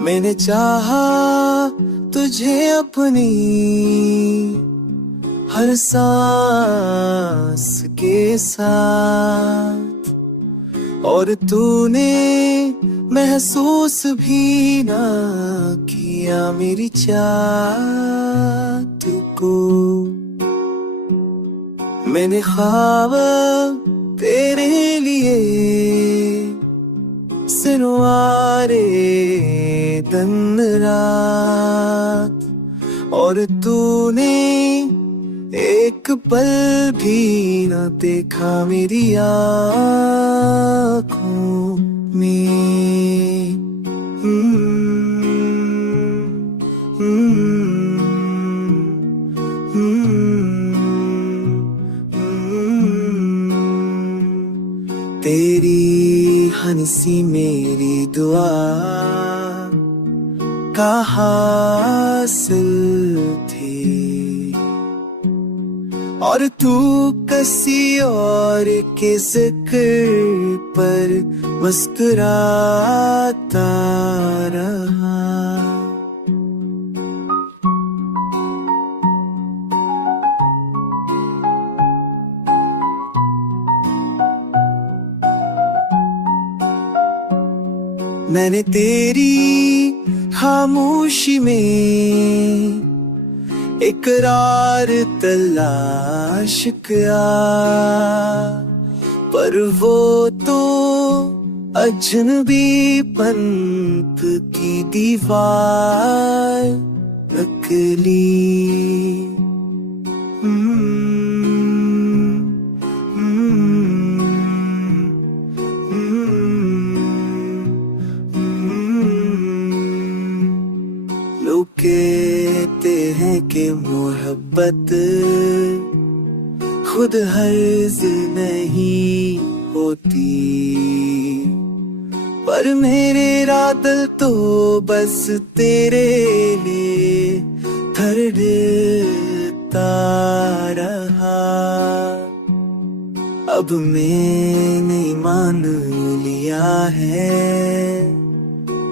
मैंने चाहा तुझे अपनी हर सांस के साथ, और तूने महसूस भी ना किया मेरी चाहत को। मैंने ख्वाब तेरे लिए सिनवारे दिन रात, और तूने एक पल भी न देखा मेरी आँखों में। तेरी हंसी मेरी दुआ का हासिल थी, और तू किसी और के जिक्र पर मुस्कुराता रहा। मैंने तेरी खामोशी में इकरार तलाश किया, पर वो तो अजनबीपन की दीवार निकली। लोग कहते हैं कि मोहब्बत खुद हर्ज नहीं होती, पर मेरे दिल तो बस तेरे लिए धड़कता रहा। अब मैंने मान लिया है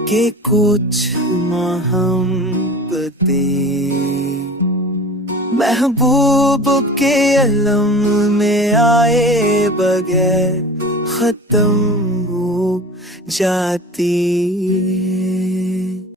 कि कुछ मोहब्बतें महबूब के अलम में आए बगैर खत्म हो जाती है।